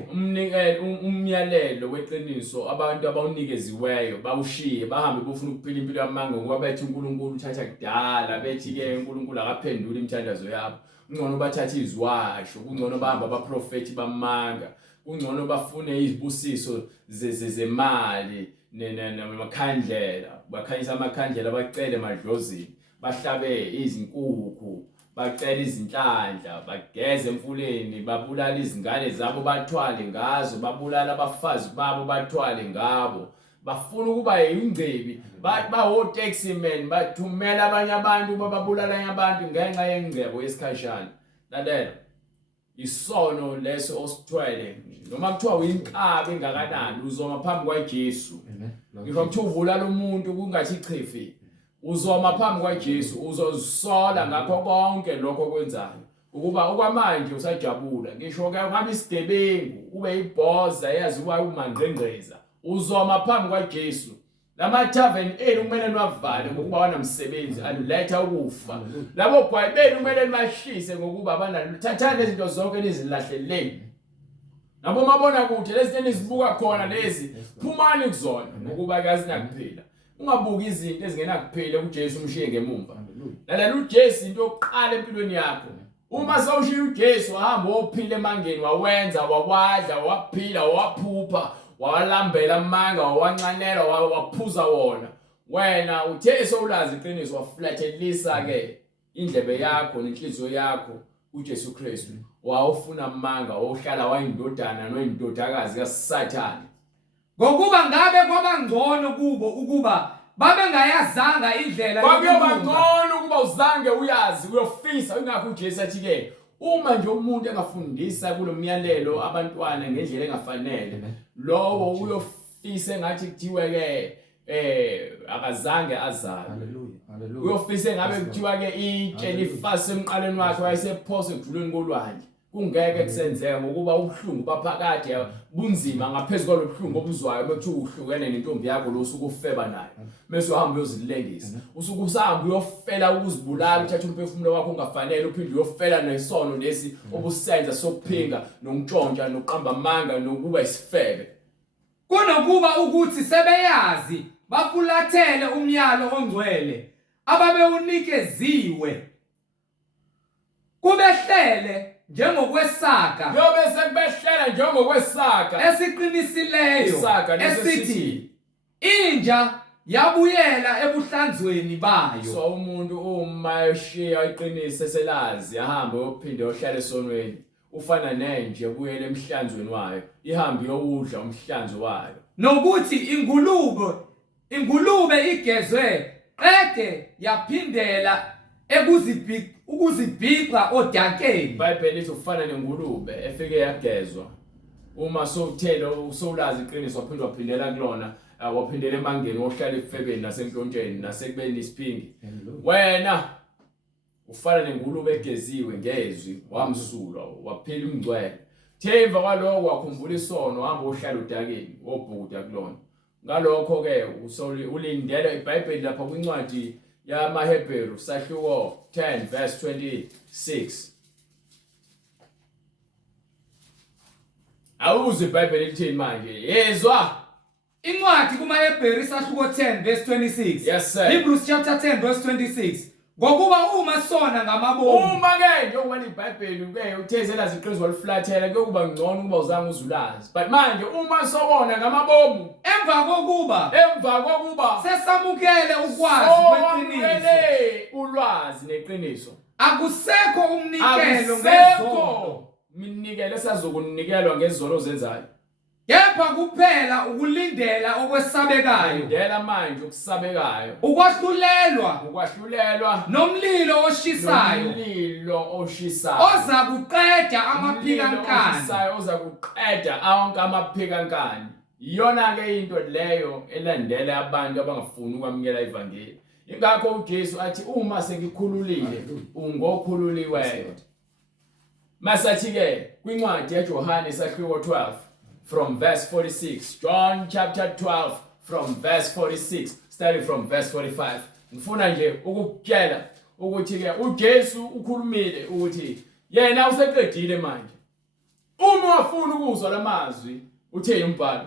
umyalelo weqiniso abantu abawunikeziweyo bawushiye bahambe bofuna ukuphila impilo yamanga ngoba bethi uNkulunkulu uthatha kudala, bethi ke uNkulunkulu akaphendula imithandazo yabo. Ungcono bathatha izwasho, ungcono bahamba abaprofeti bamanga, ungcono bafune izibusiso zemali namakhandlela, bakhanyisa amakhandlela bacele emadlozini, bahlabe izinkukhu, bacele izinhlanhla, bageze emfuleni, babulala izingane zabo bathwale ngazo, babulala abafazi babo bathwale ngabo, bafuna ukuba yingcibi, bawo-taxi man, bathumela abanye abantu bababulala abanye abantu ngenxa yengcebo yesikhashana. Lalela, isono leso osithwele noma kuthiwa uyinkabi engakanani uzoma phambi kwaJesu. Ngisho kuthiwa uvulala umuntu kungathi ichifi, uzoma phambi kwaJesu, uzozisola ngakho konke lokho okwenzayo, ukuba okwamanje usajabula. Ngisho ke uhambe isigebengu ube ibhoza eyaziwa umangqengqeza, uzoma phambi kwaJesu. Lama tavern enu kumele niwavale ngokuba wanamsebenzi aluletha ukufa. Labo gwayibeni kumele nibahlise ngokuba abanathathana izinto zonke nizilahleleni. Nabo mabona kuthi lezi enizibuka khona lezi phumani kuzona ngokuba kazi nakuphila. Ungabuki izinto ezingenakuphila uJesu umshiye ngemumva. Lalela uJesu into yokuqala empilweni yakho. Uma sawushiya uJesu wahamba wophila emangeni, wawenza, wawadla, waphila, waphupha, walambela amanga, wawancanela, waphuza wona. Wena uthe sowulazi iqiniso waflathelisa ke indlebe yakho nenhliziyo yakho uJesu Kristu. Wawufuna amanga, wohlala wayindodana noyindodakazi kaSathane. ngokuba ngabe kwabangcono kubo ukuba babengayazanga indlela Kwakuyoba ngcono ukuba uzange uyazi uyofisa. Ingakho uJesu athi ke uma nje umuntu engafundisa kulomyalelo abantwana ngendlela engafanele, lowo uyofisa engathi kuthiwe ke akazange azalwe. Haleluya. Uyofisa ngabe kuthiwa ke itshe lifase emqaleni wakhe wayesephose ejuleni kolwandle. Kungeke kusenzeka ngokuba ubuhlungu baphakade bunzima ngaphezulu kwalobuhlungu obuzwayo bekuthiwa uhlukene nentombi yakho lo usuku ufeba nayo. Bese uhamba uyozilengisa. Usuku usahamba uyofela ukuzibulala, uthatha umphefumulo wakho ungafanele, uphinde uyofela nesono lesi obusenza sokuphinga nokuntshontsha nokuqamba amanga nokuba isifebe. kunokuba ukuthi sebeyazi bafulathele umyalo ongcwele ababewunikeziwe, kubehlele njengokwesaka Yobe sekubehlela njengokwesaka esiqinisileyo isaka esithi inja yabuyela ebuhlanzweni bayo. So umuntu uma eshiya iqiniso eselazi ahambe uyophinde yohlala esonweni ufana nenje ebuyela emhlanzweni wayo ihambe yowudla umhlanzo wayo. Nokuthi ingulube igezwe qede yaphindela ukuzibhiqa odakeni. iBhayibheli lithi ufana nengulube efike yagezwa uma sowuthela usowulazi iqiniso waphindela kulona waphindela emangeni wohlala efebeni nasenhlontsheni nasekubeni isiphingi. Wena ufana nengulube egeziwe ngezwi wamsulwa waphila umngcwele. Themva kwaloko wakhumbula isono hamba ohlala udakeni wobhukuda kulona. Ngalokho ke ulindele iBhayibheli lapha kwincwadi yamaHebheru sahluko 10 verse 26. Awuze iBhayibheli lithini manje? Yezwa Incwadi kumaHebheru sahluko 10 verse 26. Yes sir. Hebrews chapter 10 verse 26. Ngokuba uma sona ngamabomu. Uma ke njengoba iBhayibheli ke uthezela iqiniso waliflathela kuyokuba ngcono ukuba uzange uzulazi. But manje uma sowona ngamabomu Emva kokuba sesamukele ukwazi kweqiniso. Ulwazi neqiniso. Akusekho umnikelo ngezono. Minikelo esazokunikelwa ngezono ozenzayo. Kepha kuphela ukulindela okwesabekayo. Lindela manje ukusabekayo. Ukwahlulelwa nomlilo oshisayo. Oza kuqeda amaphikankani. Oza kuqeda onke amaphikankani. Iyona ke into leyo elandela abantu abangafuni ukwamukela ivangeli. Ingakho uJesu athi uma sengikhululile ungokhululiweyo. Masathi ke kwincwadi yaJohane sahluko 12 from verse 46. John chapter 12 from verse 46 starting from verse 45. Ngifuna nje ukukutshela ukuthi ke uJesu ukhulumile ukuthi yena useqedile manje. Uma wafuna ukuzwa lamazwi utheni umbhalo?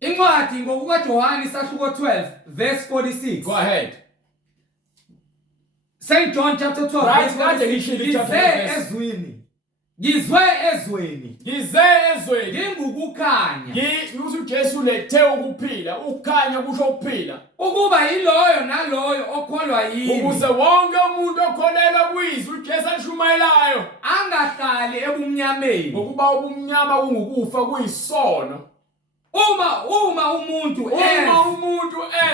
Incwadi ngokukaJohane sahluko 12 verse 46. Go ahead. St. John chapter 12 Right, verse 46. Ngizwe ezweni. Ngingukukhanya. Ngithi uJesu lethe ukuphila, ukukhanya kusho ukuphila. Ukuba yiloyo naloyo okholwa yimi. Ukuze wonke umuntu okholelwa kuyizwi uJesu alishumayelayo angahlali ebumnyameni. Ngokuba ubumnyama kungukufa kuyisono. Uma umuntu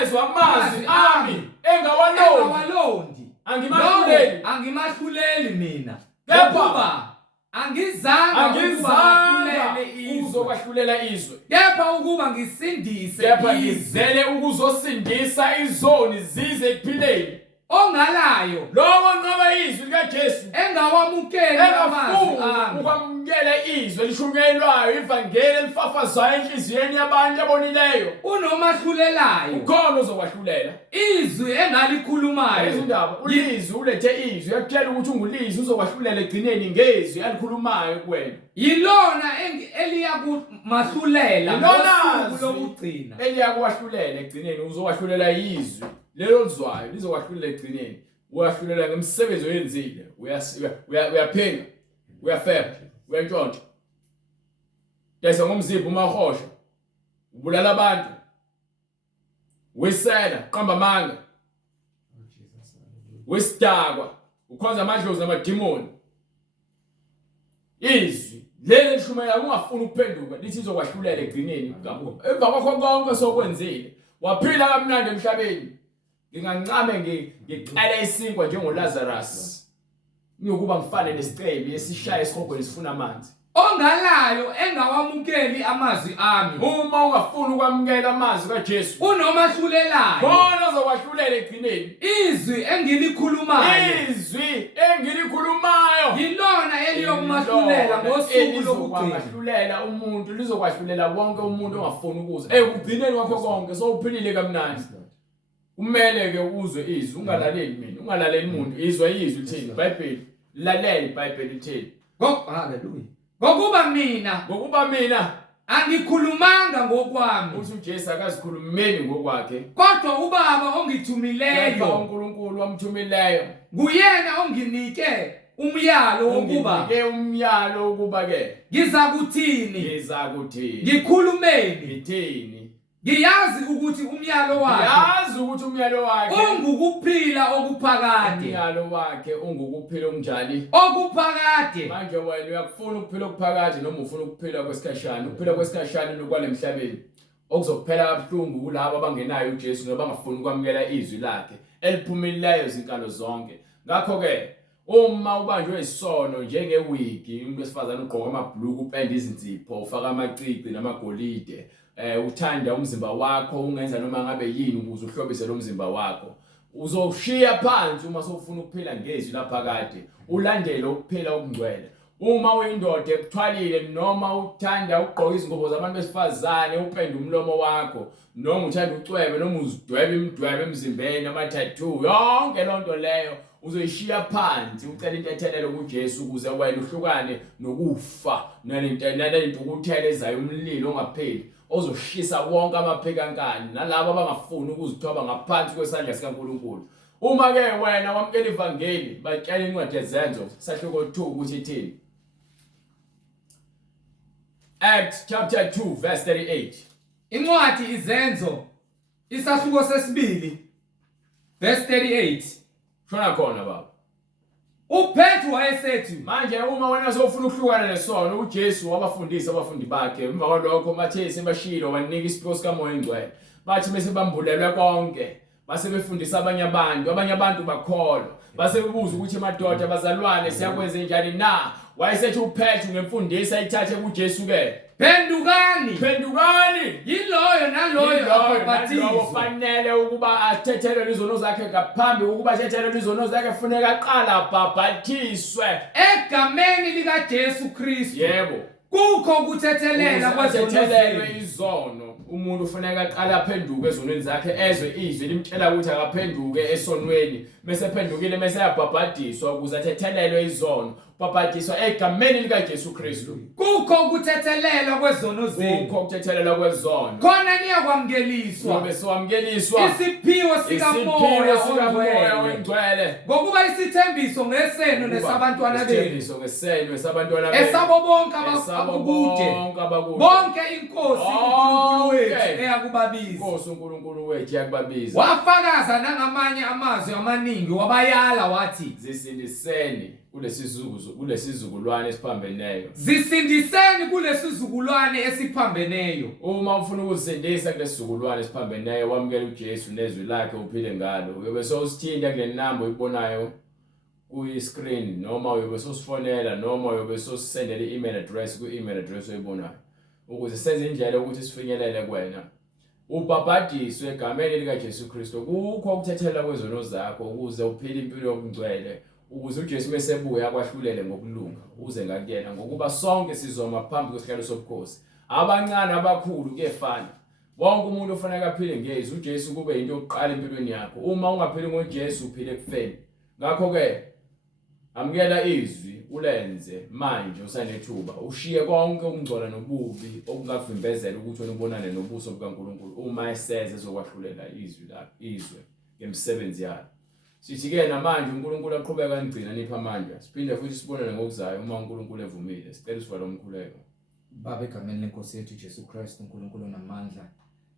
ezwa amazwi ami engawalondi angimahluleli mina. Kepha angizange uzokwahlulela izwe. Kepha ukuba ngisindise kepha ngizele ukuzosindisa izoni zize ekuphileni. Ongalayo lowo nqaba izwi likaJesu engawamukeli amazwi ami. Ukwamukela izwi lishunyelwayo ivangeli elifafazayo enhliziyweni yabantu abonileyo. Unomahlulelayo ukhona ozokwahlulela izwi engalikhulumayo. Izindaba ulizwi ulethe izwi yakutshela ukuthi ungulizwi uzokwahlulela egcineni ngezwi alikhulumayo kuwena. Yilona eliyakumahlulela ngosuku lokugcina. Eliyakwahlulela egcineni uzokwahlulela izwi. Lelo lizwayo lizokwahlulela egcineni. Uyahlulela ngemisebenzi oyenzile. Uyaphenga, uyafeba, uyantshontsha. Desa ngomzimba umahosha. Ubulala abantu. Wisela, qamba amanga. Wisidakwa, ukhonza amadlozi namadimoni. Izwi leli lishumayela ungafuni ukuphenduka lithi izokwahlulela egcineni. Emva kwakho konke sokwenzile. Waphila kamnandi emhlabeni. Ngingancame ngiqale isinkwa njengoLazarus. Ngiyokuba ngifane nesicebi esishaya esikhogweni sifuna amanzi. Ongalayo engawamukeli amazwi ami. Uma ungafuni ukwamukela amazwi kaJesu unomahlulelayo. Khona uzokwahlulela egcineni. Izwi engilikhulumayo. Yilona eliyokumahlulela ngosuku lokugcina. Lizokwahlulela umuntu, lizokwahlulela wonke umuntu ongafuni ukuzwa. Ukugcineni kwakho konke sowuphilile kamnandi. Kumele ke uzwe izwi, ungalaleli mina, ungalaleli umuntu, izwe izwi lithini iBhayibheli. Lalela iBhayibheli lithini. Hallelujah. Ngokuba mina angikhulumanga ngokwami. Uthi uJesu akazikhulumeli ngokwakhe. Kodwa uBaba ongithumileyo, uNkulunkulu wamthumileyo, nguyena onginike umyalo wokuba ke ngizakuthini, ngikhulumeni, ngithini. ngiyazi ukuthi umyalo wakhe yazi ukuthi umyalo wakhe ungukuphila okuphakade umyalo wakhe ungukuphila okunjani okuphakade manje wena uyakufuna ukuphila okuphakade noma ufuna ukuphila kwesikhashana ukuphila kwesikhashana nokwale emhlabeni okuzokuphela kabuhlungu kulabo abangenayo uJesu nabangafuni ukwamukela izwi lakhe eliphumelileyo izinkalo zonke ngakho ke uma ubanjwe isono njengewigi umuntu wesifazane ugqoka amabhuluku upenda izinsipho ufaka amacici namagolide uthanda umzimba wakho ungenza noma ngabe yini ukuze uhlobise lo mzimba wakho uzoshiya phansi uma sofuna ukuphila ngezwi laphakade ulandele ukuphila okungcwele uma uyindoda ekuthwalile noma uthanda ugqoka izingubo zabantu besifazane upenda umlomo wakho noma uthanda ucwebe noma uzidwebe imidwebe emzimbeni ama-tattoo yonke lonto leyo uzoyishiya phansi ucela intethelelo kuJesu ukuze wena uhlukane nokufa nalentukuthelo ezayo umlilo ongapheli ozoshisa wonke amaphekankani nalabo abangafuni ukuzithoba ngaphansi kwesandla sikaNkulunkulu. Uma ke wena wamkela ivangeli batshela incwadi yezenzo sahluko 2 ukuthi ithini. Acts chapter 2 verse 38. Incwadi izenzo isahluko sesibili verse 38. Shona khona baba. uPetru wayesethi manje uma wena sofuna ukuhlukana nesono uJesu wabafundisa abafundi bakhe emva kwalokho bathe sebashilo wanika isipho sikaMoya Engcwele bathi bese bambulelwe konke base befundisa abanye abantu bakholwa base bebuza ukuthi madoda abazalwane siyakwenza njani na wayesethi uPetru ngemfundisa ayithathe kuJesu ke phendukani yiloyo naloyo ababhaptizwe fanele ukuba athethelwe izono zakhe ngaphambi ukuba athethelwe izono zakhe kufuneka aqala abhaptizwe egameni likaJesu Kristu. Yebo kukho ukuthethelela izono umuntu ufuneka aqala aphenduke ezonweni zakhe ezwe izwi limtshela ukuthi akaphenduke esonweni bese phendukile bese yabhabhadiswa ukuze athethelelwe izono babhadiswa egameni likaJesu Kristu. kukho ukuthethelela kwezono zenu kukho ukuthethelela kwezono khona niyakwamukeliswa bese wamkeliswa isiphiwo sikaMoya Ongcwele ngokuba isithembiso ngesenu nesabantwana benu esabo bonke abakude bonke inkosi uNkulunkulu wethu eyakubabiza wafakaza nangamanye amazwi amaningi wabayala wathi zisindiseni kulesizukulwane esiphambeneyo. Uma ufuna ukuzisindisa kulesizukulwane esiphambeneyo wamukela uJesu nezwi lakhe uphile ngalo uyobe sowusithinta kule number oyibonayo ku-screen noma uyobe sowusifonela noma uyobe sowusisendela i-email address ku-email address oyibonayo ukuze senze indlela ukuthi sifinyelele kuwena ubhabhadiswe egameni likaJesu Kristu. Kukho ukuthethelela kwezono zakho ukuze uphile impilo yokungcwele ukuze uJesu mesebuya akwahlulele ngokulunga uze ngakuyena ngokuba sonke sizoma phambi kwesihlalo sobukhosi abancane abakhulu kuyefana wonke umuntu ufanele aphile ngezwi uJesu kube into yokuqala empilweni yakho. Uma ungaphili ngoJesu uphile kufeni. Ngakho ke amukela izwi ulenze manje usanethuba ushiye konke ukungcola nobubi okungavimbezela ukuthi ubonane nobuso bukaNkulunkulu uma eseze ezokwahlulela izwe ngemsebenzi yakhe. Sithi-ke namanje uNkulunkulu aqhubeka kanigcina nipha amandla siphinde futhi sibonane ngokuzayo uma uNkulunkulu evumile. Sicela usivale umkhuleko. Baba egameni lenkosi yethu Jesu Kristu uNkulunkulu namandla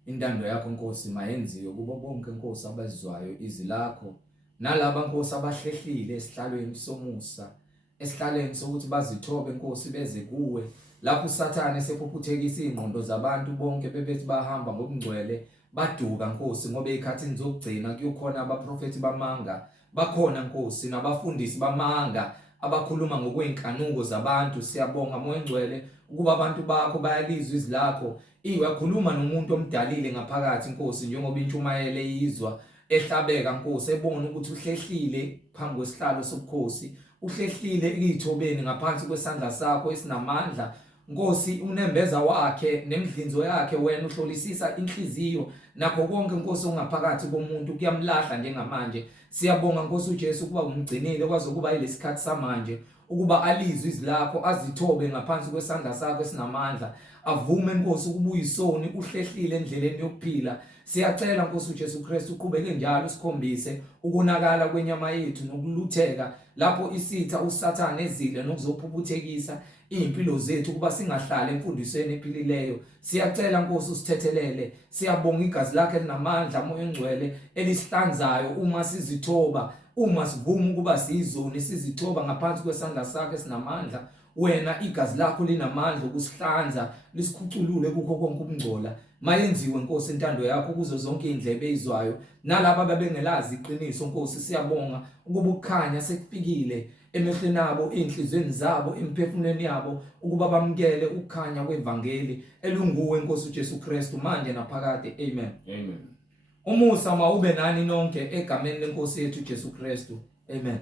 intando yakho Nkosi mayenziwe kubo bonke Nkosi abazizwayo izwi lakho nalaba Nkosi abahlehlile esihlalweni somusa esihlalweni sokuthi bazithobe Nkosi beze kuwe lapho uSathane esephuphethekisa ingqondo zabantu bonke bebethi bahamba ngokungcwele baduka Nkosi ngoba ezikhathini zokugcina kuyokhona abaprofeti bamanga bakhona Nkosi nabafundisi bamanga abakhuluma ngokwenkanuko zabantu. Siyabonga Moya Engcwele ukuba abantu bakho bayalizwa izwi lakho iwakhuluma nomuntu omdalile ngaphakathi Nkosi njengoba intshumayelo eyizwa ehlabeka Nkosi ebona ukuthi uhlehlile phambi kwesihlalo sobukhosi uhlehlile ikithobeni ngaphansi kwesandla sakho esinamandla Nkosi. Unembeza wakhe nemidlinzo yakhe wena uhlolisisa inhliziyo nakho konke Nkosi ongaphakathi komuntu kuyamlahla njengamanje. Siyabonga Nkosi uJesu kuba umgcinile kwaze kuba yilesikhathi samanje ukuba alizwe izwi lakho azithobe ngaphansi kwesandla sakho esinamandla avume Nkosi ukuba uyisoni uhlehlile endleleni yokuphila Siyacela Nkosi uJesu Kristu uqhubeke njalo usikhombise ukunakala kwenyama yethu nokulutheka lapho isitha uSathane ezile nokuzophubuthekisa impilo zethu kuba singahlali emfundisweni ephilileyo. Siyacela Nkosi usithethelele. Siyabonga igazi lakhe linamandla moya engcwele elisihlanzayo uma sizithoba, uma sivuma ukuba sizoni sizithoba ngaphansi kwesandla sakhe sinamandla. Wena igazi lakho linamandla ukusihlanza lisikhuculule kukho konke ukungcola. Mayenziwe Nkosi intando yakho kuzo zonke indlebe ezizwayo nalabo ababengelazi iqiniso. Nkosi siyabonga ukuba ukukhanya sekufikile emehlweni abo, enhlizweni zabo, emphefumulweni yabo ukuba bamkele ukukhanya kwevangeli elunguwe Nkosi uJesu Kristu manje naphakade. Amen. Amen. Umusa mawube nani nonke egameni lenkosi yethu uJesu Kristu. Amen.